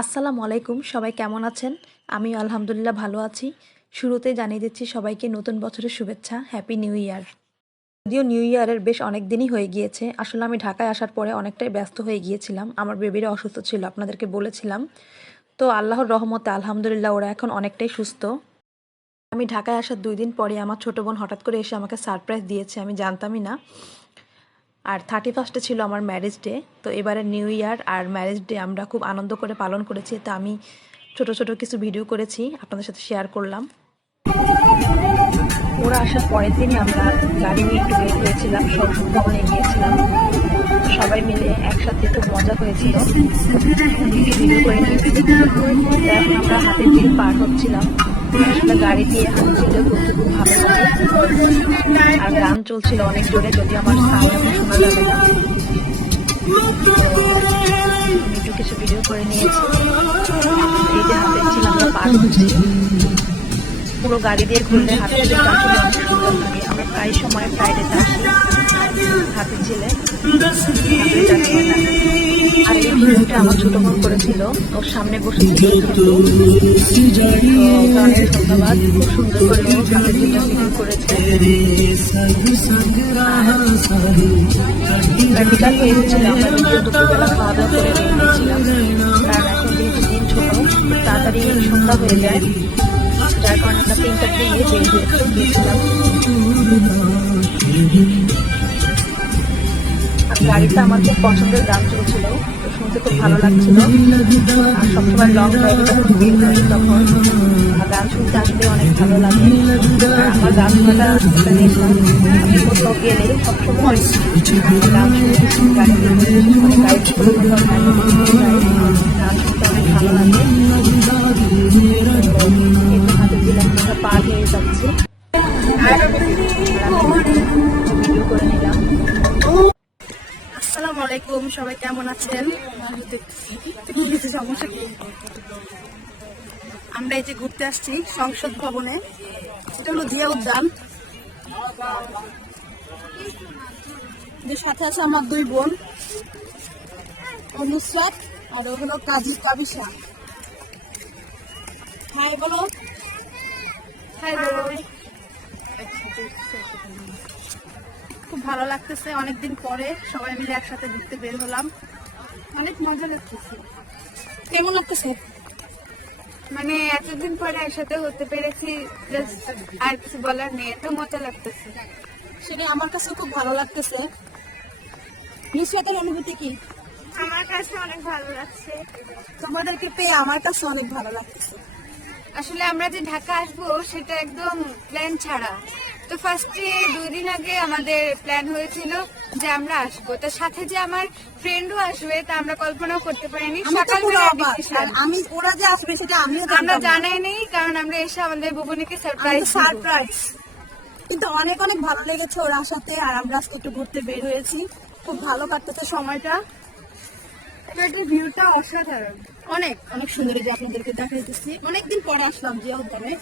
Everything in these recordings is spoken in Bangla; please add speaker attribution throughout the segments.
Speaker 1: আসসালামু আলাইকুম, সবাই কেমন আছেন? আমি আলহামদুলিল্লাহ ভালো আছি। শুরুতে জানিয়ে দিচ্ছি সবাইকে নতুন বছরের শুভেচ্ছা হ্যাপি নিউ ইয়ার যদিও নিউ ইয়ারের বেশ অনেক দিনই হয়ে গিয়েছে, আসলে আমি ঢাকায় আসার পরে অনেকটাই ব্যস্ত হয়ে গিয়েছিলাম। আমার বেবিরা অসুস্থ ছিল, আপনাদেরকে বলেছিলাম। তো আল্লাহর রহমতে আলহামদুলিল্লাহ ওরা এখন অনেকটাই সুস্থ। আমি ঢাকায় আসার দুই দিন পরে আমার ছোটো বোন হঠাৎ করে এসে আমাকে সারপ্রাইজ দিয়েছে, আমি জানতামই না। আর থার্টি ফার্স্টে ছিল আমার ম্যারেজ ডে তো এবারে নিউ ইয়ার আর ম্যারেজ ডে আমরা খুব আনন্দ করে পালন করেছি, তো আমি ছোট ছোট কিছু ভিডিও করেছি, আপনাদের সাথে শেয়ার করলাম। ওরা আসার পরের দিনই আমরা গাড়ি নিয়ে একটু বের হয়েছিলাম, সব ভ্রমণে গিয়েছিলাম। সবাই মিলে একসাথে খুব মজা হয়েছিল। ভিডিও করে নিয়েছি আমরা হাতে দিন পার হচ্ছিলাম। আসলে গাড়ি দিয়ে হাতে ছিল ঘুরতে খুব ভালো আর গান চলছিল অনেক জোরে, যদি আমার একটু কিছু ভিডিও করে নিয়েছি হাতে ছিল পার পুরো গাড়ি দিয়ে ঘুরলে হাতে আমরা প্রায় সময় ফ্রাইডেতে আসি। হাতে ছিলে আর এই ভিডিওটা আমার ছোট বোন করেছিল ওর সামনে অনেক ধন্যবাদ খুব সুন্দর করে ও হাতের ভিডিও করেছে হয়ে আমরা দুপুরবেলা খাওয়া দাওয়া করে বের তাড়াতাড়ি সন্ধ্যা হয়ে যায়। যার কারণে আমরা তিনটার দিকে গিয়েছিলাম গাড়িতে আমার খুব পছন্দের গান চলছিল। শুনতে খুব ভালো লাগছিল। আর সবসময় লং ড্রাইভে যখন বের তখন গান শুনতে আসলে অনেক ভালো লাগে। আমার গান শোনাটা আমি কোথাও গেলে সবসময় গান শুনতে মানে কোথাও যাই, গান শুনতে অনেক ভালো লাগে।
Speaker 2: সবাই কেমন আছেন? আমরা এই যে ঘুরতে আসছি সংসদ ভবনে। এটা হলো দিয়া উদ্যান। সাথে আছে আমার দুই বোন নুসরাত আর ও হলো কাজী কাবিসা হাই বলো। হাই বলো। খুব ভালো লাগতেছে অনেকদিন পরে সবাই মিলে একসাথে ঘুরতে বের হলাম। অনেক মজা লাগতেছে। কেমন লাগতেছে?
Speaker 3: মানে এতদিন পরে একসাথে হতে পেরেছি আর কিছু বলার নেই এত মজা লাগতেছে।
Speaker 2: সেটা আমার কাছে খুব ভালো লাগতেছে। নিশ্চয়তার অনুভূতি কি?
Speaker 3: আমার কাছে অনেক ভালো লাগছে।
Speaker 2: তোমাদেরকে পেয়ে আমার কাছে অনেক ভালো লাগতেছে।
Speaker 3: আসলে আমরা যে ঢাকা আসব সেটা একদম প্ল্যান ছাড়া। তো ফার্স্টে দুই দিন আগে আমাদের প্ল্যান হয়েছিল যে আমরা আসব। তার সাথে যে আমার ফ্রেন্ডও আসবে তা আমরা কল্পনাও করতে পারিনি।
Speaker 2: আমি তো আমি ওরা যে আসবে সেটা আমিও
Speaker 3: আমরা জানাই নেই কারণ আমরা এসে আমাদের ভুবনীকে সারপ্রাইজ
Speaker 2: সারপ্রাইজ কিন্তু অনেক অনেক ভালো লেগেছে ওরা সাথে আর আমরা আজকে একটু ঘুরতে বের হয়েছি। খুব ভালো কাটতেছে সময়টা।
Speaker 3: ভিউটা অসাধারণ।
Speaker 2: অনেক অনেক সুন্দর যে আপনাদেরকে দেখাইতেছি অনেকদিন পর আসলাম জিয়া উদ্যানে।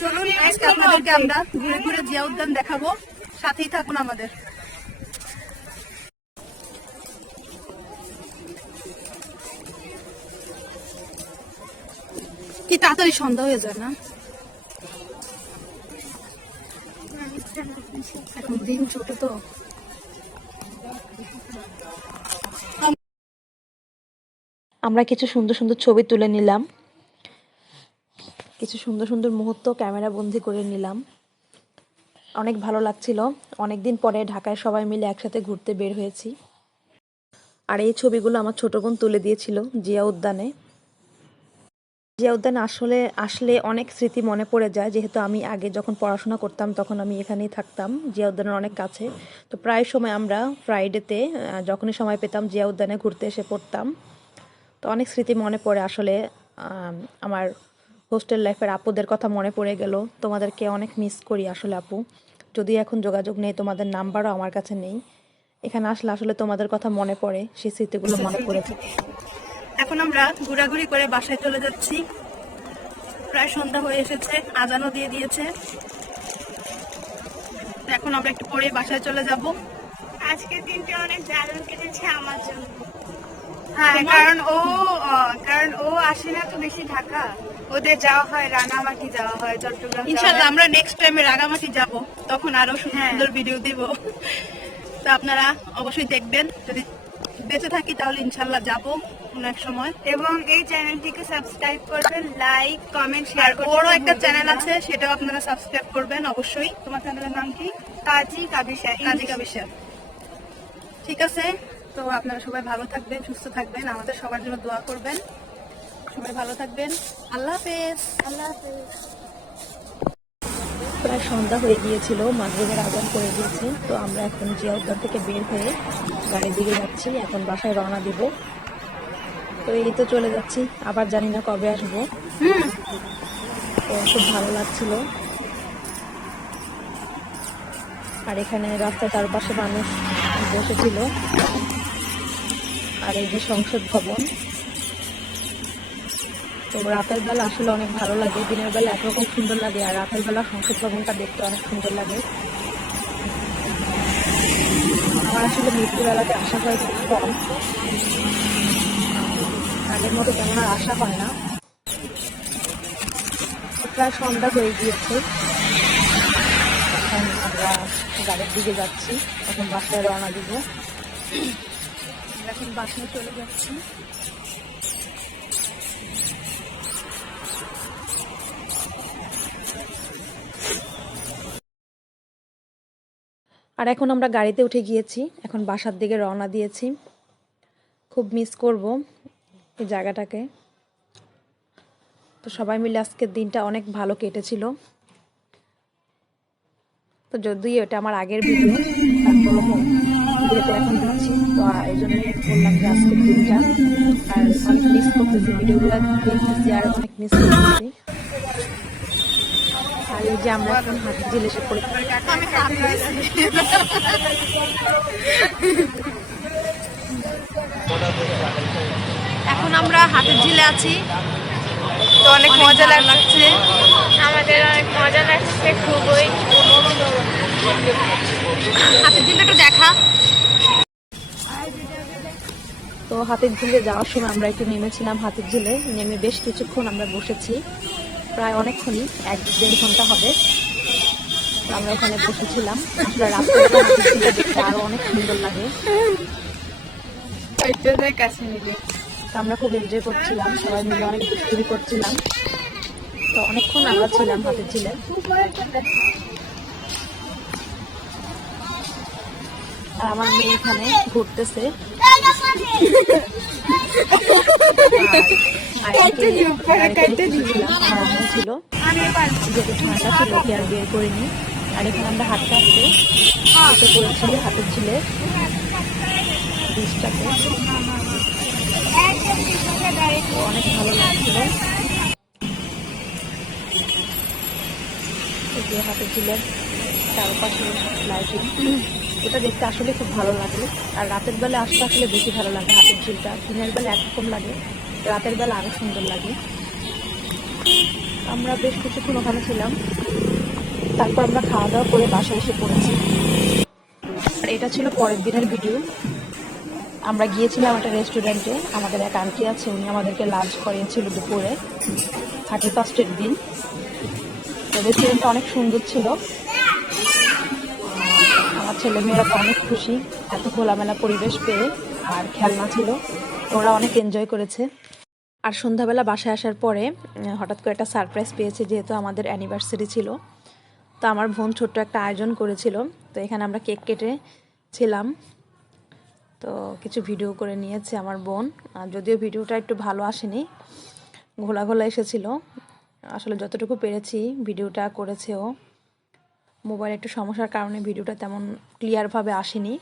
Speaker 2: চলুন আজকে আপনাদেরকে আমরা ঘুরে ঘুরে জিয়া উদ্যান দেখাবো সাথেই থাকুন আমাদের। কি তাড়াতাড়ি সন্ধ্যা হয়ে যায় না? দিন ছোট তো
Speaker 1: আমরা কিছু সুন্দর সুন্দর ছবি তুলে নিলাম। কিছু সুন্দর সুন্দর মুহূর্ত ক্যামেরা বন্দি করে নিলাম। অনেক ভালো লাগছিল। অনেক দিন পরে ঢাকায় সবাই মিলে একসাথে ঘুরতে বের হয়েছি। আর এই ছবিগুলো আমার ছোট বোন তুলে দিয়েছিল জিয়া উদ্যানে। জিয়া উদ্যান আসলে আসলে অনেক স্মৃতি মনে পড়ে যায়। যেহেতু আমি আগে যখন পড়াশোনা করতাম, তখন আমি এখানেই থাকতাম, জিয়া উদ্যানের অনেক কাছে। তো প্রায় সময় আমরা ফ্রাইডেতে যখনই সময় পেতাম জিয়া উদ্যানে ঘুরতে এসে পড়তাম। তো অনেক স্মৃতি মনে পড়ে আসলে আমার হোস্টেল লাইফের আপুদের কথা মনে পড়ে গেল। তোমাদেরকে অনেক মিস করি আসলে আপু। যদি এখন যোগাযোগ নেই, তোমাদের নাম্বারও আমার কাছে নেই। এখানে আসলে আসলে তোমাদের কথা মনে পড়ে, সেই স্মৃতিগুলো মনে পড়ে।
Speaker 2: এখন আমরা ঘোরাঘুরি করে বাসায় চলে যাচ্ছি। প্রায় সন্ধ্যা হয়ে এসেছে আজানও দিয়ে দিয়েছে। এখন আমরা একটু পরে বাসায় চলে যাব।
Speaker 3: আজকের দিনটা অনেক দারুণ কেটেছে আমার জন্য। হ্যাঁ কারণ ও কারণ ও আসে না তো বেশি ঢাকা। ওদের যাওয়া হয় রাঙামাটি যাওয়া হয় চট্টগ্রাম
Speaker 2: আমরা নেক্সট টাইমে যাব। তখন আরও
Speaker 3: হ্যাঁ।
Speaker 2: সুন্দর ভিডিও দিব। তো আপনারা অবশ্যই দেখবেন। যদি বেঁচে থাকি তাহলে ইনশাল্লাহ যাব কোনো এক সময়।
Speaker 3: এবং এই চ্যানেলটিকে সাবস্ক্রাইব করবেন লাইক কমেন্ট শেয়ার
Speaker 2: ওরও একটা চ্যানেল আছে সেটাও আপনারা সাবস্ক্রাইব করবেন অবশ্যই। তোমার চ্যানেলের নাম কি?
Speaker 3: কাজী কাবিসা
Speaker 2: কাজী কাবিসা ঠিক আছে? তো আপনারা সবাই ভালো থাকবেন সুস্থ থাকবেন। আমাদের সবার জন্য দোয়া করবেন। সবাই ভালো থাকবেন। আল্লাহ হাফেজ।
Speaker 3: আল্লাহ হাফেজ।
Speaker 1: প্রায় সন্ধ্যা হয়ে গিয়েছিল মাগরিবের আজান করে দিয়েছে। তো আমরা এখন জিয়া উদ্যান থেকে বের হয়ে গাড়ির দিকে যাচ্ছি এখন বাসায় রওনা দিব। তো এই তো চলে যাচ্ছি আবার জানি না কবে আসব। তো খুব ভালো লাগছিল। আর এখানে রাস্তার চারপাশে মানুষ বসেছিল। আর এই যে সংসদ ভবন তো রাতের বেলা আসলে অনেক ভালো লাগে, দিনের বেলা একরকম সুন্দর লাগে, আর রাতের বেলা সংসদ ভবনটা দেখতে অনেক সুন্দর লাগে। আমার আসলে মৃত্যুবেলাতে আশা হয় খুব কম। আগের মতো তেমন আর আসা হয় না। প্রায় সন্ধ্যা হয়ে গিয়েছে। এখন আমরা গাড়ির দিকে যাচ্ছি, এখন বাসায় রওনা দিব। এখন বাসায় চলে যাচ্ছি। আর এখন আমরা গাড়িতে উঠে গিয়েছি। এখন বাসার দিকে রওনা দিয়েছি। খুব মিস করব এই জায়গাটাকে। তো সবাই মিলে আজকের দিনটা অনেক ভালো কেটেছিল। তো যদিও এটা আমার আগের ভিডিও এখন তো আজকের দিনটা, আর অনেক মিস করতেছি। ভিডিওগুলো দেখতেছি আর অনেক মিস করতেছি। আর এই যে আমরা এখন হাতি জেল এসে পড়ে।
Speaker 2: এখন আমরা হাতের ঝিলে আছি। তো অনেক মজা লাগছে।
Speaker 3: আমাদের অনেক মজা লাগছে খুবই
Speaker 2: হাতের ঝিলটা একটু দেখা।
Speaker 1: তো হাতের ঝিলে যাওয়ার সময় আমরা একটু নেমেছিলাম হাতের ঝিলে। নেমে বেশ কিছুক্ষণ আমরা বসেছি। প্রায় অনেকক্ষণই এক দেড় ঘণ্টা হবে। আমরা ওখানে বসেছিলাম। আসলে আরও অনেক সুন্দর লাগে। আমরা খুব এনজয় করছিলাম সবাই মিলে অনেক ঘুরি করছিলাম। তো অনেকক্ষণ আমরা ছিলাম হাতে আর আমার মেয়ে এখানে ঘুরতেছে। ছিল ঠান্ডা ছিল কি আর বের করিনি আর এখানে আমরা হাঁটতে হাঁটতে এসে পড়েছি হাতের ঝিলে বীজটাতে অনেক ভালো লাগছিল হাতের ঝিলের চারপাশে লাইটিং এটা দেখতে আসলে খুব ভালো লাগে আর রাতের বেলা আসতে আসলে বেশি ভালো লাগে হাতের ঝিলটা। দিনের বেলা একরকম লাগে, রাতের বেলা আরও সুন্দর লাগে। আমরা বেশ কিছুক্ষণ ওখানে ছিলাম। তারপর আমরা খাওয়া দাওয়া করে বাসায় এসে পড়েছি। আর এটা ছিল পরের দিনের ভিডিও আমরা গিয়েছিলাম একটা রেস্টুরেন্টে আমাদের এক আন্টি আছে, উনি আমাদেরকে লাঞ্চ করিয়েছিল দুপুরে। থার্টি ফার্স্টের দিন। রেস্টুরেন্টটা অনেক সুন্দর ছিল। আমার ছেলে মেয়েরা তো অনেক খুশি, এত খোলামেলা পরিবেশ পেয়ে আর খেলনা ছিল, ওরা অনেক এনজয় করেছে। আর সন্ধ্যাবেলা বাসায় আসার পরে হঠাৎ করে একটা সারপ্রাইজ পেয়েছে, যেহেতু আমাদের অ্যানিভার্সারি ছিল। তো আমার বোন ছোট্ট একটা আয়োজন করেছিল, তো এখানে আমরা কেক কেটে ছিলাম। তো কিছু ভিডিও করে নিয়েছে আমার বোন। আর যদিও ভিডিওটা একটু ভালো আসেনি, ঘোলা ঘোলা এসেছিল। আসলে যতটুকু পেরেছি ভিডিওটা করেছে ও। মোবাইল একটু সমস্যার কারণে ভিডিওটা তেমন ক্লিয়ারভাবে আসেনি।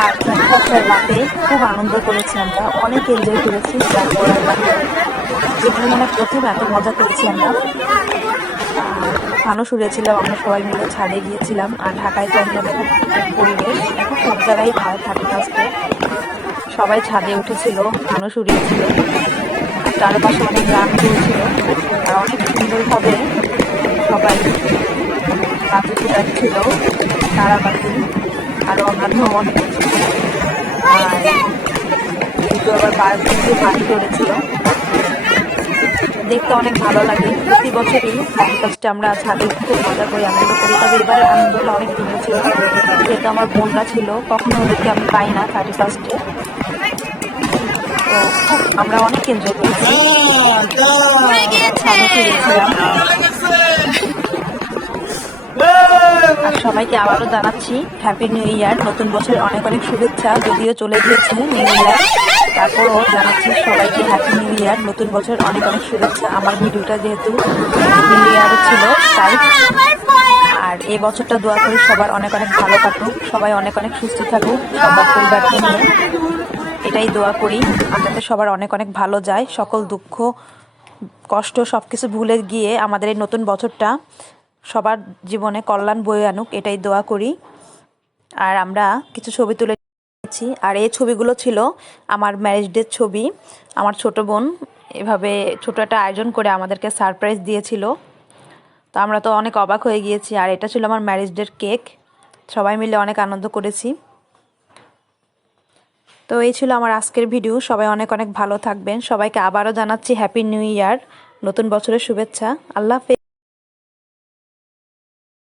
Speaker 1: আর রাতে খুব আনন্দ করেছি আমরা, অনেক এনজয় করেছি। জীবনে মানে প্রথম এত মজা করেছি আমরা। ফানুস উড়েছিল আমরা সবাই মিলে ছাদে গিয়েছিলাম আর ঢাকায় তো অন্যরকম পরিবেশ এখন সব জায়গায় হয় থার্টি ফার্স্টে সবাই ছাদে উঠেছিল ফানুস আর চারপাশে অনেক গান চলছিল আর অনেক সুন্দরভাবে সবাই বাতি ফুটাচ্ছিল তারাবাতি আরও অন্যান্য অনেক। আর আবার বারো পানি পড়েছিল। দেখতে অনেক ভালো লাগে। প্রতি বছরই ফার্স্টে আমরা ছাদে খুব মজা করে, আনন্দ করি। তবে এবারে আনন্দটা অনেক ভিন্ন ছিল যেহেতু আমার বোনটা ছিল, কখনো ওদেরকে আমি পাই না থার্টি ফার্স্টে আমরা অনেক এনজয় করেছি। সবাইকে আবারও জানাচ্ছি হ্যাপি নিউ ইয়ার নতুন বছরের অনেক অনেক শুভেচ্ছা। যদিও চলে গিয়েছে নিউ ইয়ার তারপরও জানাচ্ছি সবাইকে হ্যাপি নিউ ইয়ার নতুন বছর অনেক অনেক শুভেচ্ছা। আমার ভিডিওটা যেহেতু ছিল, তাই আর এই বছরটা দোয়া করি সবার অনেক অনেক ভালো থাকুক সবাই অনেক অনেক সুস্থ থাকুক, সবার পরিবারকে নিয়ে। এটাই দোয়া করি যাতে সবার অনেক অনেক ভালো যায়, সকল দুঃখ, কষ্ট সব কিছু ভুলে গিয়ে আমাদের এই নতুন বছরটা সবার জীবনে কল্যাণ বয়ে আনুক, এটাই দোয়া করি। আর আমরা কিছু ছবি তুলে নিয়েছি আর এই ছবিগুলো ছিল আমার ম্যারেজ ডের ছবি। আমার ছোট বোন এভাবে ছোট একটা আয়োজন করে আমাদেরকে সারপ্রাইজ দিয়েছিল। তো আমরা তো অনেক অবাক হয়ে গিয়েছি। আর এটা ছিল আমার ম্যারেজ ডের কেক সবাই মিলে অনেক আনন্দ করেছি। তো এই ছিল আমার আজকের ভিডিও সবাই অনেক অনেক ভালো থাকবেন। সবাইকে আবারও জানাচ্ছি হ্যাপি নিউ ইয়ার নতুন বছরের শুভেচ্ছা। আল্লাহ